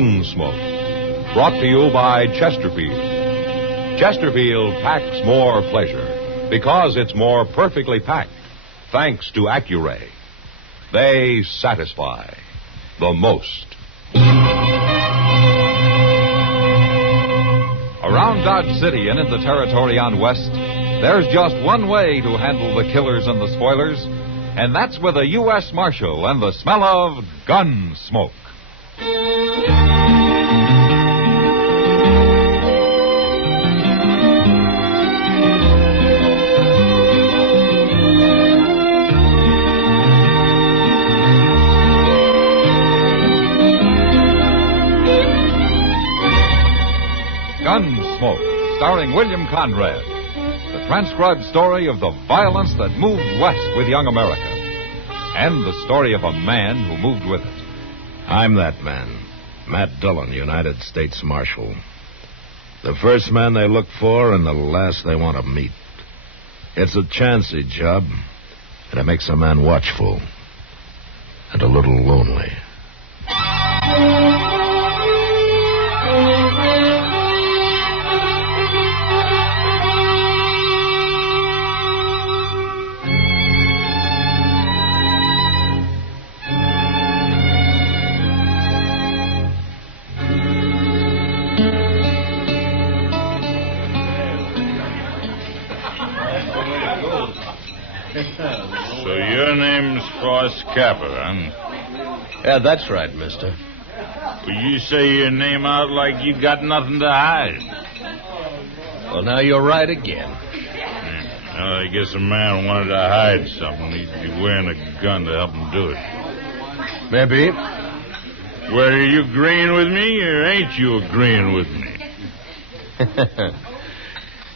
Gunsmoke, brought to you by Chesterfield. Chesterfield packs more pleasure because it's more perfectly packed, thanks to Accuray. They satisfy the most. Around Dodge City and in the territory on West, there's just one way to handle the killers and the spoilers, and that's with a U.S. Marshal and the smell of Gunsmoke. Gunsmoke, starring William Conrad. The transcribed story of the violence that moved west with young America. And the story of a man who moved with it. I'm that man, Matt Dillon, United States Marshal. The first man they look for and the last they want to meet. It's a chancy job, and it makes a man watchful and a little lonely. So your name's Foss Capper, huh? Yeah, that's right, mister. Well, you say your name out like you got nothing to hide. Well, now you're right again. Well, I guess a man wanted to hide something. He'd be wearing a gun to help him do it. Maybe. Well, are you agreeing with me, or ain't you agreeing with me?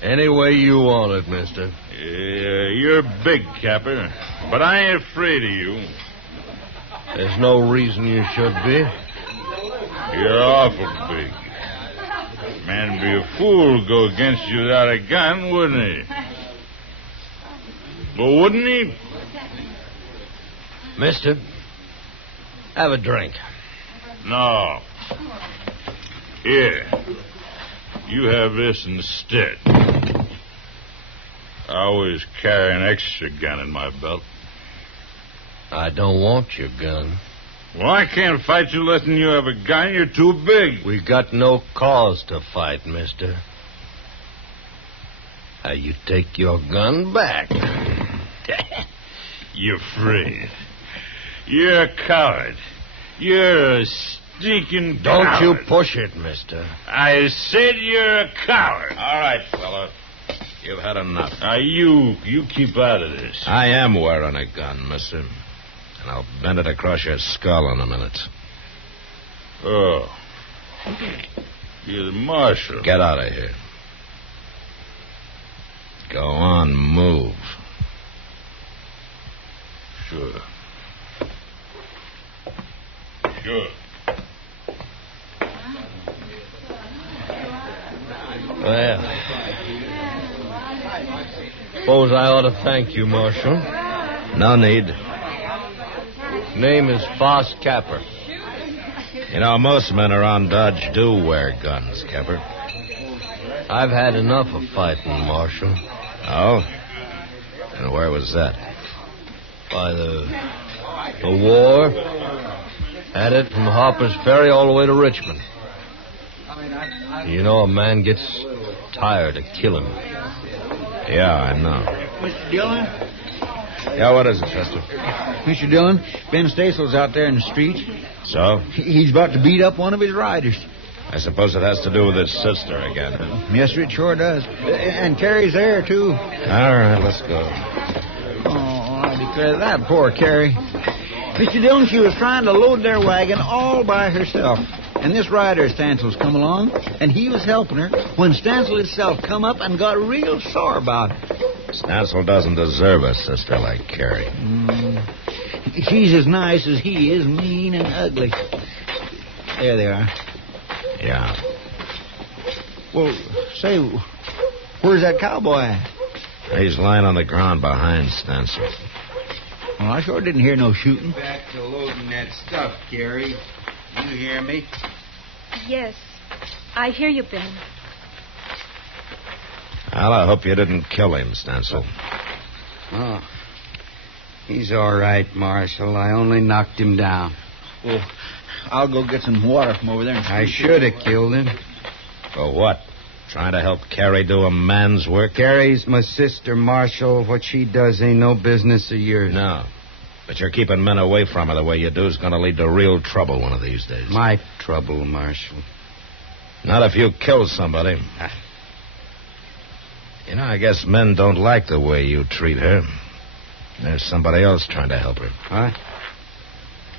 Any way you want it, mister. Yeah, you're big, Capper, but I ain't afraid of you. There's no reason you should be. You're awful big. Man'd be a fool to go against you without a gun, wouldn't he? Well, wouldn't he? Mister, have a drink. No. Here. You have this instead. I always carry an extra gun in my belt. I don't want your gun. Well, I can't fight you letting you have a gun. You're too big. We got no cause to fight, mister. Now, you take your gun back. You're afraid. You're a coward. You're a stinking Don't coward. you push it, mister. I said you're a coward. All right, fella. You've had enough. Now, you keep out of this. I am wearing a gun, mister. And I'll bend it across your skull in a minute. Oh. You're the marshal. Get out of here. Go on, move. Sure. Sure. Well, suppose I ought to thank you, Marshal. No need. Name is Foss Capper. You know, most men around Dodge do wear guns, Capper. I've had enough of fighting, Marshal. Oh? And where was that? By the war. Had it from Harper's Ferry all the way to Richmond. You know, a man gets tired of killing. Yeah, I know. Mr. Dillon? Yeah, what is it, Chester? Mr. Dillon, Ben Stasel's out there in the street. So? He's about to beat up one of his riders. I suppose it has to do with his sister again. Yes, sir, it sure does. And Carrie's there, too. All right, let's go. Oh, I declare that poor Carrie. Mr. Dillon, she was trying to load their wagon all by herself. And this rider, Stansel's, come along, and he was helping her when Stansel himself come up and got real sore about it. Stansel doesn't deserve a sister like Carrie. She's as nice as he is, mean and ugly. There they are. Yeah. Well, say, where's that cowboy at? He's lying on the ground behind Stansel. Well, I sure didn't hear no shooting. Back to loading that stuff, Carrie. You hear me? Yes. I hear you, Ben. Well, I hope you didn't kill him, Stansel. Oh. He's all right, Marshal. I only knocked him down. Well, I'll go get some water from over there. I should have killed him. For what? Trying to help Carrie do a man's work? Carrie's my sister, Marshal. What she does ain't no business of yours. No. But you're keeping men away from her the way you do is going to lead to real trouble one of these days. My trouble, Marshal. Not if you kill somebody. You know, I guess men don't like the way you treat her. There's somebody else trying to help her. What?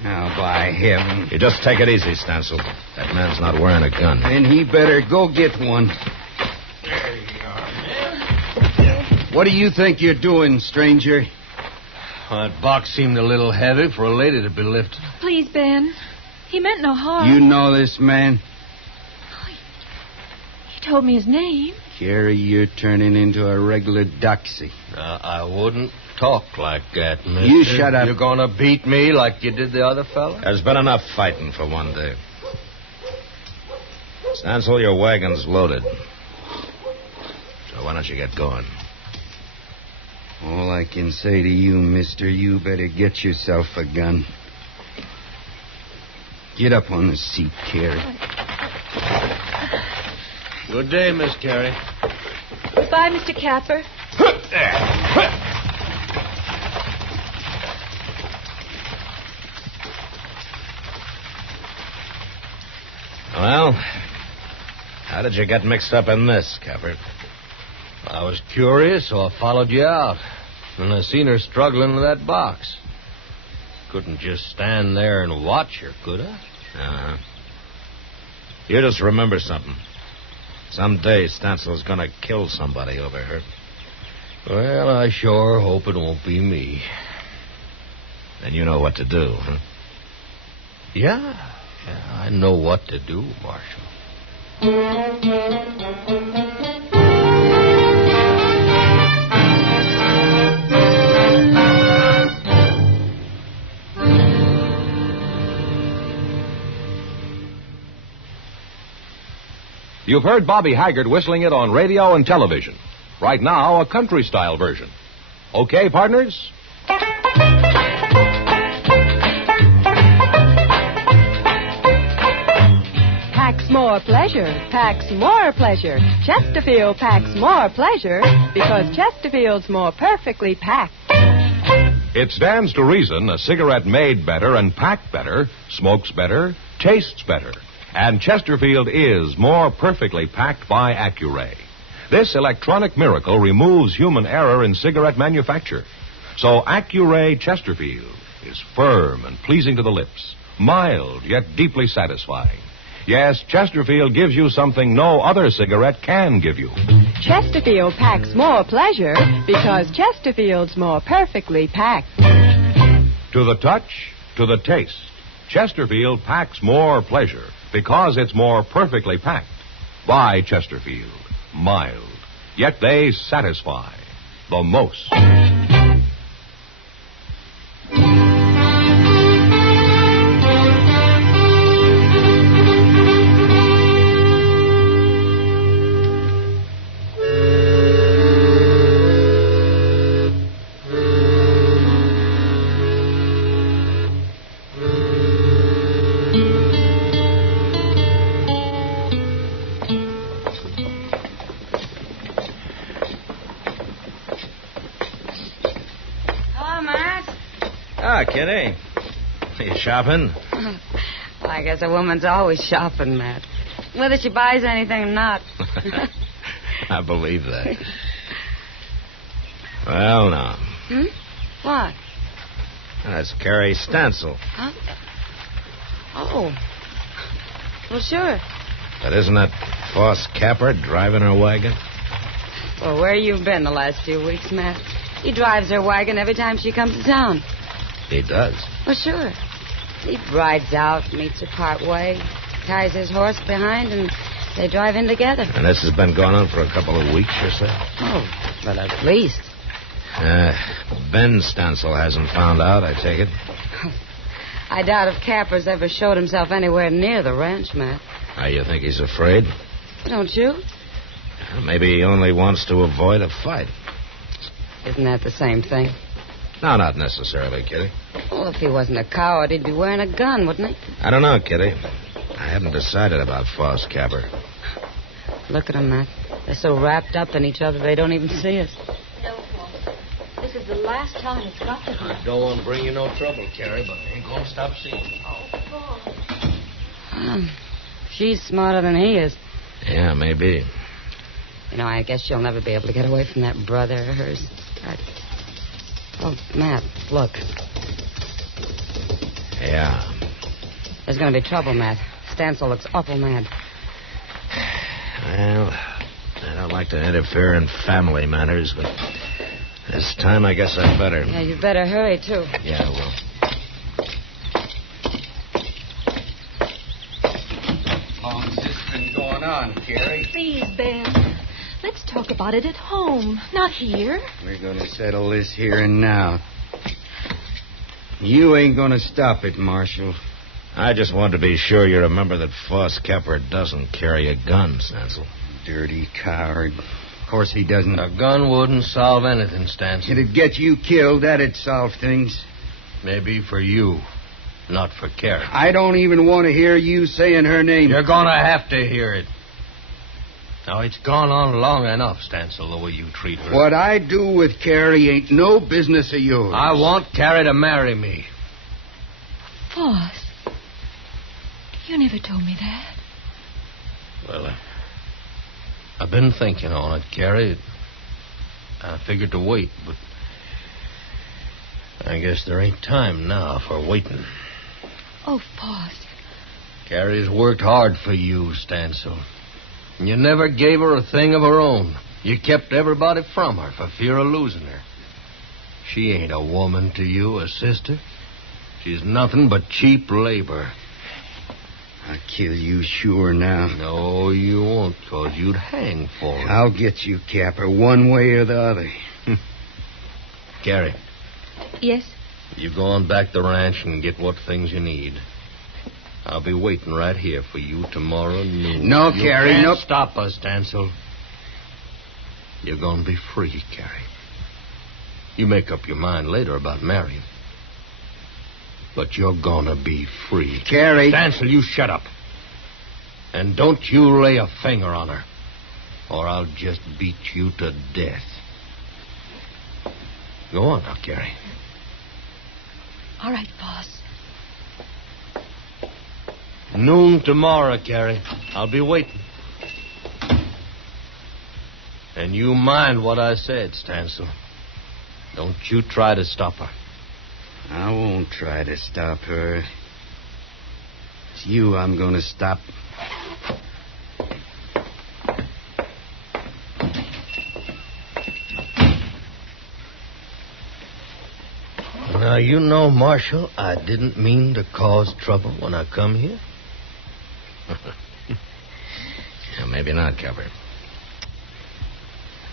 Now, by heaven. You just take it easy, Stansel. That man's not wearing a gun. Then he better go get one. There you are. What do you think you're doing, stranger? That box seemed a little heavy for a lady to be lifting. Please, Ben. He meant no harm. You know this man? He told me his name. Carrie, you're turning into a regular doxy. I wouldn't talk like that, mister. You shut up. You're going to beat me like you did the other fella? There's been enough fighting for one day. Stansel, your wagon's loaded. So why don't you get going? All I can say to you, mister, you better get yourself a gun. Get up on the seat, Carrie. Good day, Miss Carrie. Goodbye, Mr. Capper. Well, how did you get mixed up in this, Capper? I was curious, so I followed you out. And I seen her struggling with that box. Couldn't just stand there and watch her, could I? Uh-huh. You just remember something. Someday Stansel's going to kill somebody over her. Well, I sure hope it won't be me. Then you know what to do, huh? Yeah, I know what to do, Marshal. You've heard Bobby Haggart whistling it on radio and television. Right now, a country-style version. Okay, partners? Packs more pleasure, packs more pleasure. Chesterfield packs more pleasure because Chesterfield's more perfectly packed. It stands to reason a cigarette made better and packed better smokes better, tastes better. And Chesterfield is more perfectly packed by Accuray. This electronic miracle removes human error in cigarette manufacture. So Accuray Chesterfield is firm and pleasing to the lips, mild yet deeply satisfying. Yes, Chesterfield gives you something no other cigarette can give you. Chesterfield packs more pleasure because Chesterfield's more perfectly packed. To the touch, to the taste, Chesterfield packs more pleasure because it's more perfectly packed. By Chesterfield, mild, yet they satisfy the most. Kitty. You shopping? I guess a woman's always shopping, Matt. Whether she buys anything or not. I believe that. Well, now. What? That's Carrie Stansel. Huh? Oh. Well, sure. But isn't that Foss Capper driving her wagon? Well, where you been the last few weeks, Matt? He drives her wagon every time she comes to town. He does? Well, sure. He rides out, meets her part way, ties his horse behind, and they drive in together. And this has been going on for a couple of weeks or so? Oh, well, at least. Ben Stansel hasn't found out, I take it. I doubt if Capper's ever showed himself anywhere near the ranch, Matt. How you think he's afraid? Don't you? Maybe he only wants to avoid a fight. Isn't that the same thing? No, not necessarily, Kitty. Well, if he wasn't a coward, he'd be wearing a gun, wouldn't he? I don't know, Kitty. I haven't decided about Foss Capper. Look at them, Matt. They're so wrapped up in each other they don't even see us. No, Paul. This is the last time it's got to be. I don't want to bring you no trouble, Carrie, but I ain't going to stop seeing you. Oh, Paul. She's smarter than he is. Yeah, maybe. You know, I guess she'll never be able to get away from that brother of hers. Oh, Matt, look. Yeah. There's going to be trouble, Matt. Stansel looks awful mad. Well, I don't like to interfere in family matters, but this time I guess I'd better. Yeah, you'd better hurry, too. Yeah, I will. How long's this been going on, Carrie? Please, Ben. Let's talk about it at home, not here. We're going to settle this here and now. You ain't going to stop it, Marshal. I just wanted to be sure you remember that Foss Capper doesn't carry a gun, Stansel. Dirty coward. Of course he doesn't. A gun wouldn't solve anything, Stansel. It'd get you killed. That'd solve things. Maybe for you, not for Carrie. I don't even want to hear you saying her name. You're going to have to hear it. Now, it's gone on long enough, Stansel, the way you treat her. What I do with Carrie ain't no business of yours. I want Carrie to marry me. Foss. You never told me that. Well, I've been thinking on it, Carrie. I figured to wait, but I guess there ain't time now for waiting. Oh, Foss. Carrie's worked hard for you, Stansel. You never gave her a thing of her own. You kept everybody from her for fear of losing her. She ain't a woman to you, a sister. She's nothing but cheap labor. I'll kill you sure now. No, you won't, 'cause you'd hang for it. I'll get you, Capper, one way or the other. Carrie, Yes? you go on back to the ranch and get what things you need. I'll be waiting right here for you tomorrow noon. No, Carrie, you no. can't stop us, Stansel. You're going to be free, Carrie. You make up your mind later about marrying. But you're going to be free. Carrie. Stansel, you shut up. And don't you lay a finger on her, or I'll just beat you to death. Go on now, Carrie. All right, Foss. Noon tomorrow, Carrie. I'll be waiting. And you mind what I said, Stansel. Don't you try to stop her. I won't try to stop her. It's you I'm going to stop. Now, you know, Marshal, I didn't mean to cause trouble when I come here. Yeah, maybe not, Capper.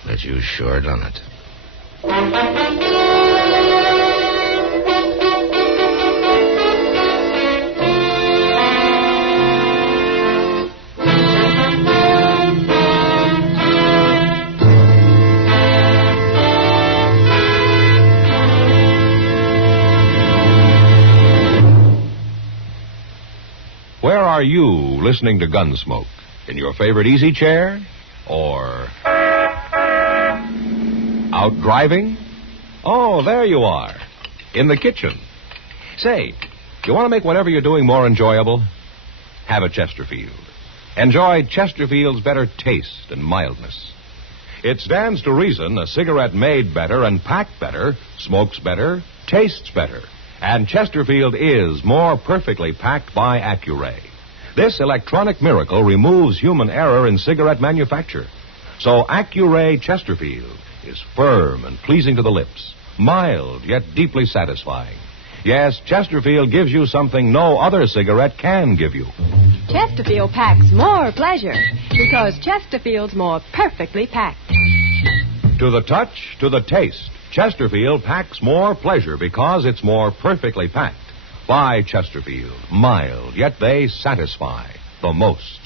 But you sure done it. Where are you listening to Gunsmoke? In your favorite easy chair? Or out driving? Oh, there you are. In the kitchen. Say, you want to make whatever you're doing more enjoyable? Have a Chesterfield. Enjoy Chesterfield's better taste and mildness. It stands to reason a cigarette made better and packed better, smokes better, tastes better. And Chesterfield is more perfectly packed by Accuray. This electronic miracle removes human error in cigarette manufacture. So Accuray Chesterfield is firm and pleasing to the lips, mild yet deeply satisfying. Yes, Chesterfield gives you something no other cigarette can give you. Chesterfield packs more pleasure because Chesterfield's more perfectly packed. To the touch, to the taste, Chesterfield packs more pleasure because it's more perfectly packed. By Chesterfield, mild, yet they satisfy the most.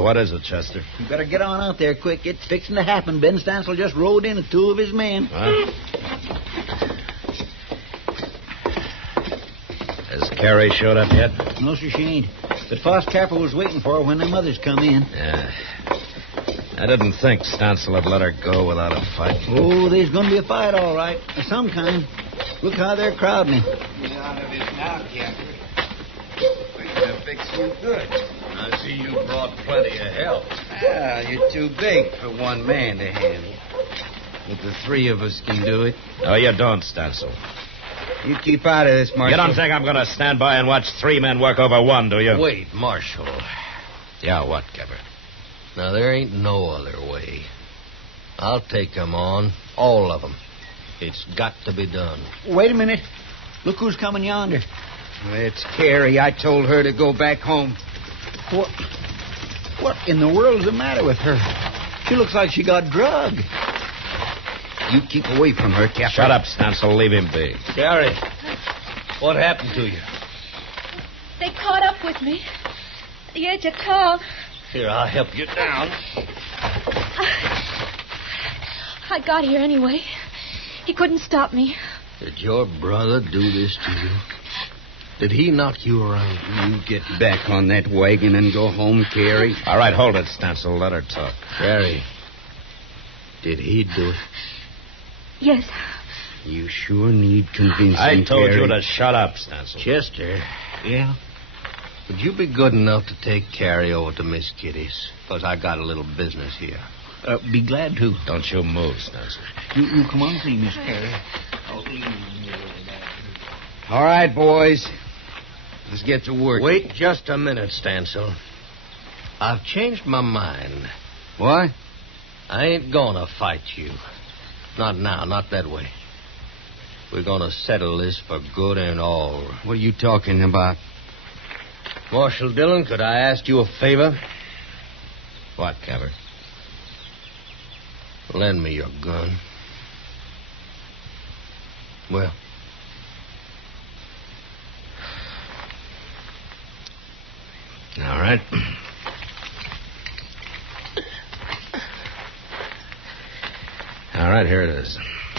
What is it, Chester? You better get on out there quick. It's fixing to happen. Ben Stansel just rode in with 2 of his men. Huh? Has Carrie showed up yet? No, sir, she ain't. But Foss Capper was waiting for her when them others come in. Yeah. I didn't think Stansel would let her go without a fight. Oh, there's going to be a fight, all right. Of some kind. Look how they're crowding him. Get out of this now, Capper. We're going to fix you good. I see you brought plenty of help. Ah, you're too big for one man to handle. But the 3 of us can do it. No, you don't, Stansel. You keep out of this, Marshal. You don't think I'm going to stand by and watch 3 men work over 1, do you? Wait, Marshal. Yeah, what, Capper? Now, there ain't no other way. I'll take them on, all of them. It's got to be done. Wait a minute. Look who's coming yonder. It's Carrie. I told her to go back home. What in the world's the matter with her? She looks like she got drugged. You keep away from her, Captain. Shut up, Stansel. Leave him be. Carrie, what happened to you? They caught up with me. At the edge of town. Here, I'll help you down. I got here anyway. He couldn't stop me. Did your brother do this to you? Did he knock you around? You get back on that wagon and go home, Carrie. All right, hold it, Stansel. Let her talk. Carrie, did he do it? Yes. You sure need convincing, I told Carrie. you to shut up, Stansel. Chester, Yeah? would you be good enough to take Carrie over to Miss Kitty's? Because I got a little business here. Be glad to. Don't you move, Stansel. You come on, please, Miss Carrie. All right, boys. Let's get to work. Wait just a minute, Stansel. I've changed my mind. What? I ain't gonna fight you. Not now, not that way. We're gonna settle this for good and all. What are you talking about? Marshal Dillon, could I ask you a favor? What, Capper? Lend me your gun. Well, all right. All right, here it is.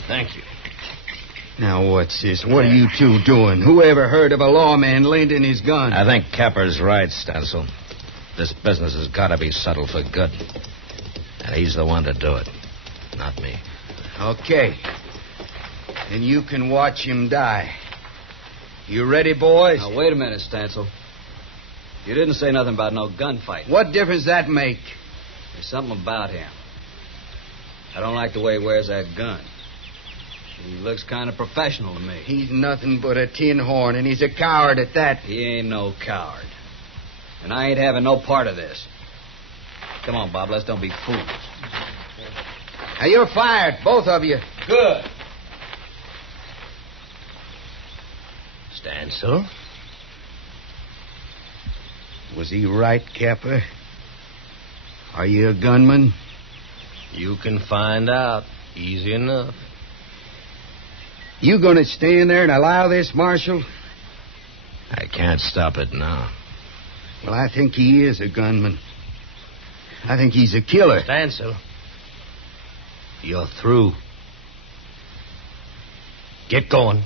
thank you. Now, what's this? What are you 2 doing? Who ever heard of a lawman lending his gun? I think Capper's right, Stansel. This business has got to be settled for good. And he's the one to do it, not me. Okay. Then you can watch him die. You ready, boys? Now, wait a minute, Stansel. You didn't say nothing about no gunfight. What difference that make? There's something about him. I don't like the way he wears that gun. He looks kind of professional to me. He's nothing but a tin horn, and he's a coward at that. He ain't no coward. And I ain't having no part of this. Come on, Bob, let's don't be fools. Now, you're fired, both of you. Good. Stansel? Was he right, Capper? Are you a gunman? You can find out. Easy enough. You gonna stand there and allow this, Marshal? I can't stop it now. Well, I think he is a gunman. I think he's a killer. Stansel, you're through. Get going.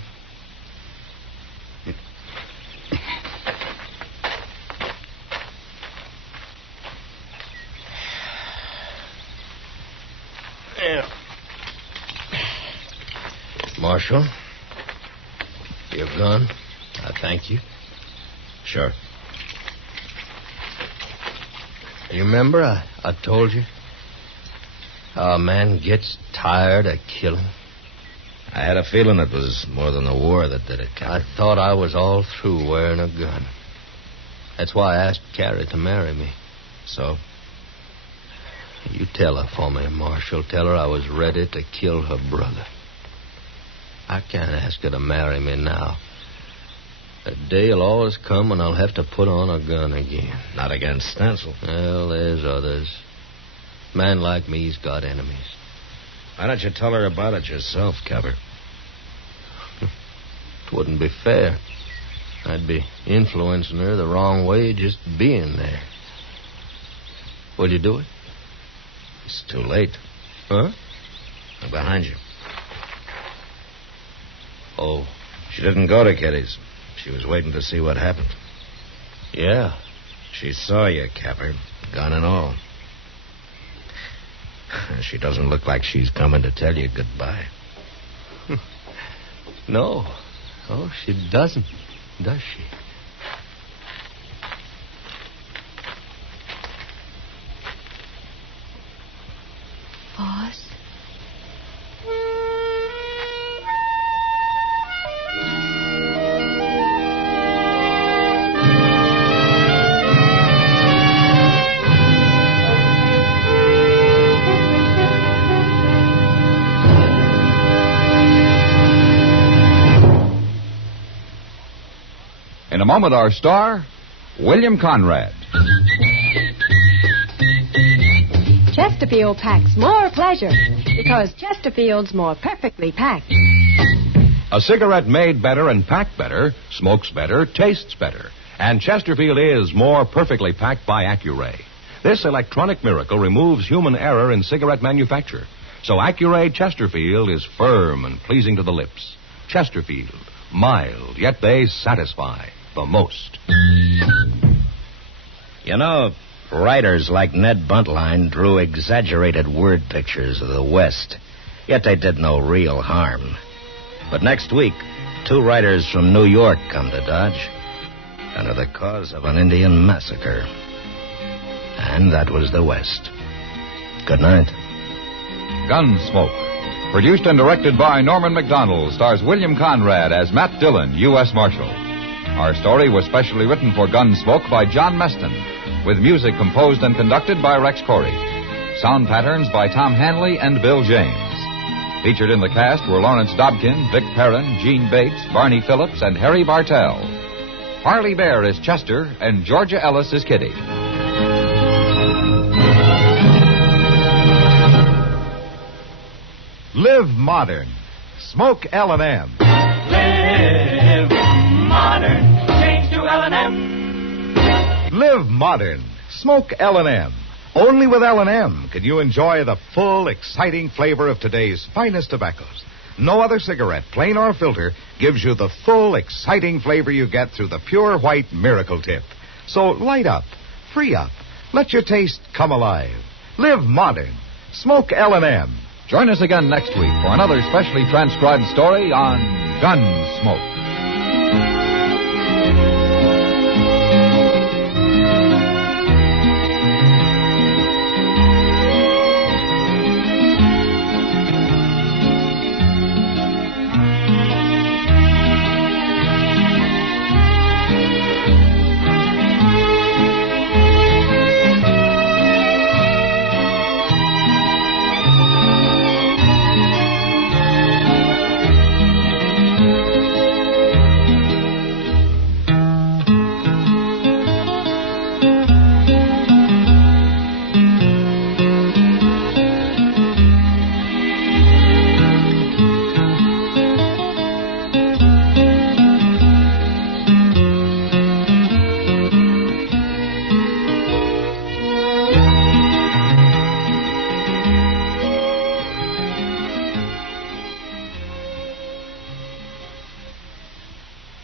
Marshal, your gun. I thank you. Sure. You remember I told you how a man gets tired of killing? I had a feeling it was more than the war that did it, Capper. I thought I was all through wearing a gun. That's why I asked Carrie to marry me. So? You tell her for me, Marshal. Tell her I was ready to kill her brother. I can't ask her to marry me now. A day will always come when I'll have to put on a gun again. Not against Stancil. Well, there's others. A man like me's got enemies. Why don't you tell her about it yourself, Cabber? It wouldn't be fair. I'd be influencing her the wrong way just being there. Will you do it? It's too late. Huh? I'm behind you. Oh. She didn't go to Kitty's. She was waiting to see what happened. Yeah. She saw you, Capper, gun and all. She doesn't look like she's coming to tell you goodbye. No. Oh, she doesn't, does she? Boss? In a moment, our star, William Conrad. Chesterfield packs more pleasure because Chesterfield's more perfectly packed. A cigarette made better and packed better, smokes better, tastes better. And Chesterfield is more perfectly packed by Accuray. This electronic miracle removes human error in cigarette manufacture. So Accuray Chesterfield is firm and pleasing to the lips. Chesterfield, mild, yet they satisfy the most. You know, writers like Ned Buntline drew exaggerated word pictures of the West, yet they did no real harm. But next week, 2 writers from New York come to Dodge under the cause of an Indian massacre. And that was the West. Good night. Gunsmoke. Produced and directed by Norman MacDonnell, stars William Conrad as Matt Dillon, U.S. Marshal. Our story was specially written for Gunsmoke by John Meston, with music composed and conducted by Rex Corey. Sound patterns by Tom Hanley and Bill James. Featured in the cast were Lawrence Dobkin, Vic Perrin, Gene Bates, Barney Phillips, and Harry Bartell. Parley Baer is Chester, and Georgia Ellis is Kitty. Live modern. Smoke L&M. Live modern. Change to L&M. Live modern. Smoke L&M. Only with L&M can you enjoy the full, exciting flavor of today's finest tobaccos. No other cigarette, plain or filter, gives you the full, exciting flavor you get through the pure white Miracle Tip. So light up, free up, let your taste come alive. Live modern. Smoke L&M. Join us again next week for another specially transcribed story on Gunsmoke.